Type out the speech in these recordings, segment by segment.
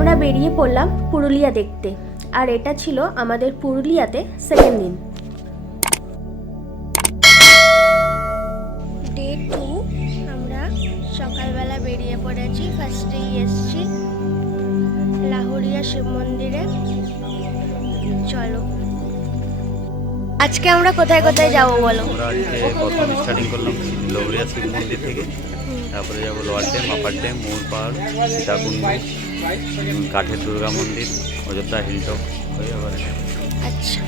আমরা বেরিয়ে পড়লাম পুরুলিয়া দেখতে, আর এটা ছিল আমাদের পুরুলিয়াতে সেকেন্ড দিন। ডে 2 আমরা সকালবেলা বেরিয়ে পড়েছি। ফার্স্টেই এসছি লাহুরিয়া শিব মন্দিরে। চলো আজকে আমরা কোথায় কোথায় যাবো বলো। আমরা আজকে প্রথম স্টার্টিং করলাম লাহুরিয়া শিব মন্দির থেকে, তারপরে যাবো লোয়ার ড্যাম, আপার ড্যাম, মৌর পাহাড়, সীতাকুণ্ড, কাঠের দুর্গা মন্দির, অযোধ্যা হিলটপ হয়ে আবার। আচ্ছা,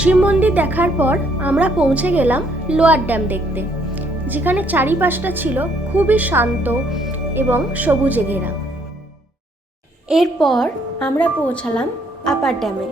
শিব মন্দির দেখার পর আমরা পৌঁছে গেলাম লোয়ার ড্যাম দেখতে, যেখানে চারিপাশটা ছিল খুবই শান্ত এবং সবুজে ঘেরা। এরপর আমরা পৌঁছালাম আপার ড্যামে।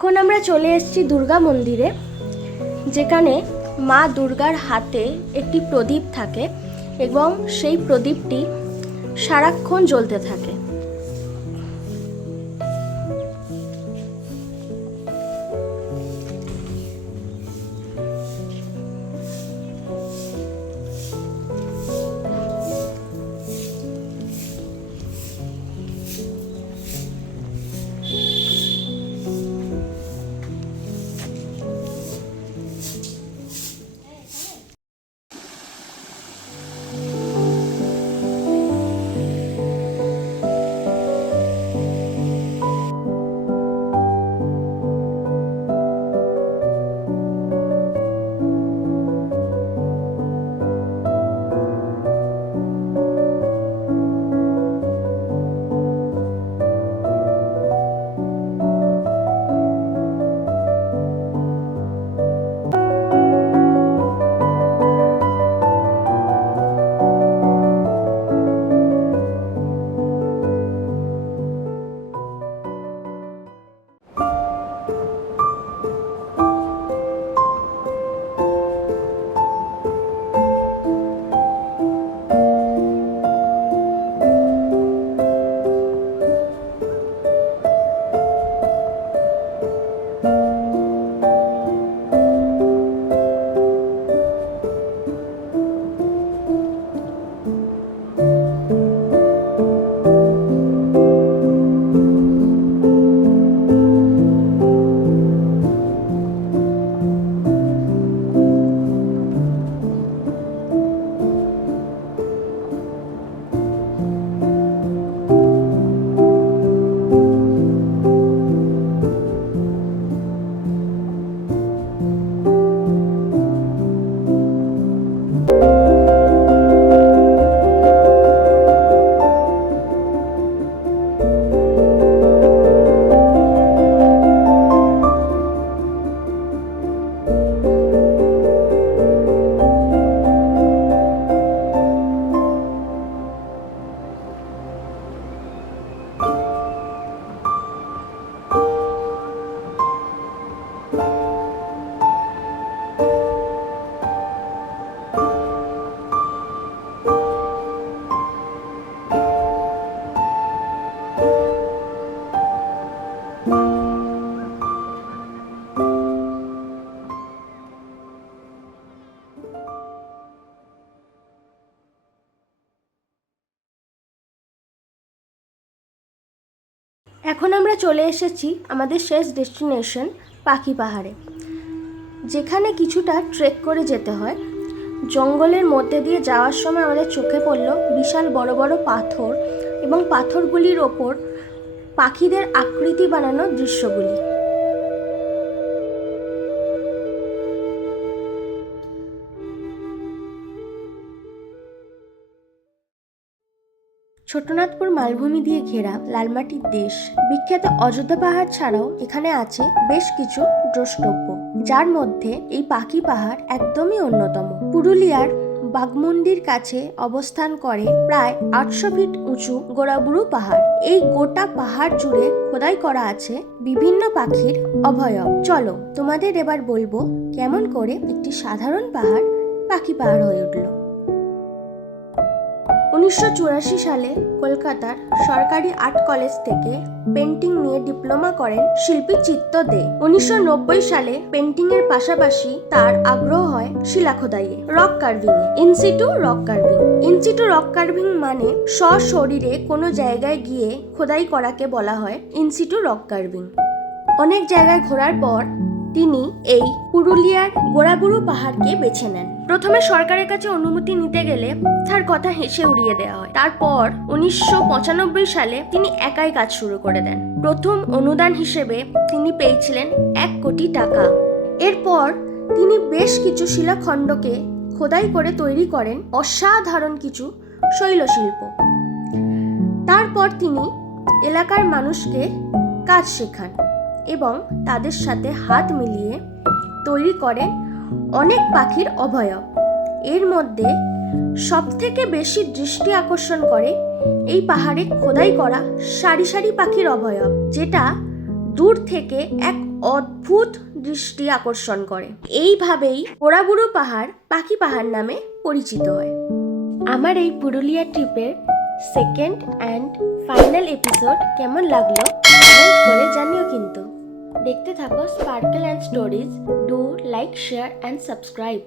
এখন আমরা চলে এসেছি দুর্গা মন্দিরে, যেখানে মা দুর্গার হাতে একটি প্রদীপ থাকে এবং সেই প্রদীপটি সারাক্ষণ জ্বলতে থাকে। এখন আমরা চলে এসেছি আমাদের শেষ ডেস্টিনেশন পাখি পাহাড়ে, যেখানে কিছুটা ট্রেক করে যেতে হয়। জঙ্গলের মধ্যে দিয়ে যাওয়ার সময় আমাদের চোখে পড়ল বিশাল বড় বড় পাথর এবং পাথরগুলির ওপর পাখিদের আকৃতি বানানো দৃশ্যগুলি। ছোটনাথপুর মালভূমি দিয়ে ঘেরা লালমাটির দেশ, বিখ্যাত অযোধ্যা পাহাড় ছাড়াও এখানে আছে বেশ কিছু দ্রষ্টব্য, যার মধ্যে এই পাখি পাহাড় একদমই অন্যতম। পুরুলিয়ার বাঘমুন্ডির কাছে অবস্থান করে প্রায় 800 ফিট উঁচু গোড়াবুড়ু পাহাড়। এই গোটা পাহাড় জুড়ে খোদাই করা আছে বিভিন্ন পাখির অভয়ব। চলো তোমাদের এবার বলবো কেমন করে একটি সাধারণ পাহাড় পাখি পাহাড় হয়ে উঠল। 1984 সালে কলকাতার সরকারি আর্ট কলেজ থেকে পেন্টিং নিয়ে ডিপ্লোমা করেন শিল্পী চিত্ত দে। 1990 সালে পেন্টিং এর পাশাপাশি তার আগ্রহ হয় শিলা খোদাইয়ে, রক কার্ভিং এ। In situ rock carving. In situ rock carving মানে সশরীরে কোনো জায়গায় গিয়ে খোদাই করাকে বলা হয় ইনসিটু রক কার্ভিং। অনেক জায়গায় ঘোরার পর তিনি এই পুরুলিয়ার গোড়াবুড়ু পাহাড়কে বেছে নেন। প্রথমে সরকারের কাছে অনুমতি নিতে গেলে তার কথা হেসে উড়িয়ে দেওয়া হয়। তারপর 1995 সালে তিনি একাই কাজ শুরু করে দেন। প্রথম অনুদান হিসেবে তিনি পেয়েছিলেন 1 কোটি টাকা। এরপর তিনি বেশ কিছু শিলাখণ্ডকে খোদাই করে তৈরি করেন অসাধারণ কিছু শৈলশিল্প। তারপর তিনি এলাকার মানুষকে কাজ শেখান এবং তাদের সাথে হাত মিলিয়ে তৈরি করেন অনেক পাখির অভয়ব। এর মধ্যে সবথেকে বেশি দৃষ্টি আকর্ষণ করে এই পাহাড়ে খোদাই করা সারি সারি পাখির অভয়ব, যেটা দূর থেকে এক অদ্ভুত দৃষ্টি আকর্ষণ করে। এইভাবেই গোড়াবুড়ু পাহাড় পাখি পাহাড় নামে পরিচিত হয়। আমার এই পুরুলিয়া ট্রিপের সেকেন্ড অ্যান্ড ফাইনাল এপিসোড কেমন লাগলো কমেন্ট করে জানিও কিন্তু। দেখতে থাকো sparkle and stories. Do like, share and subscribe.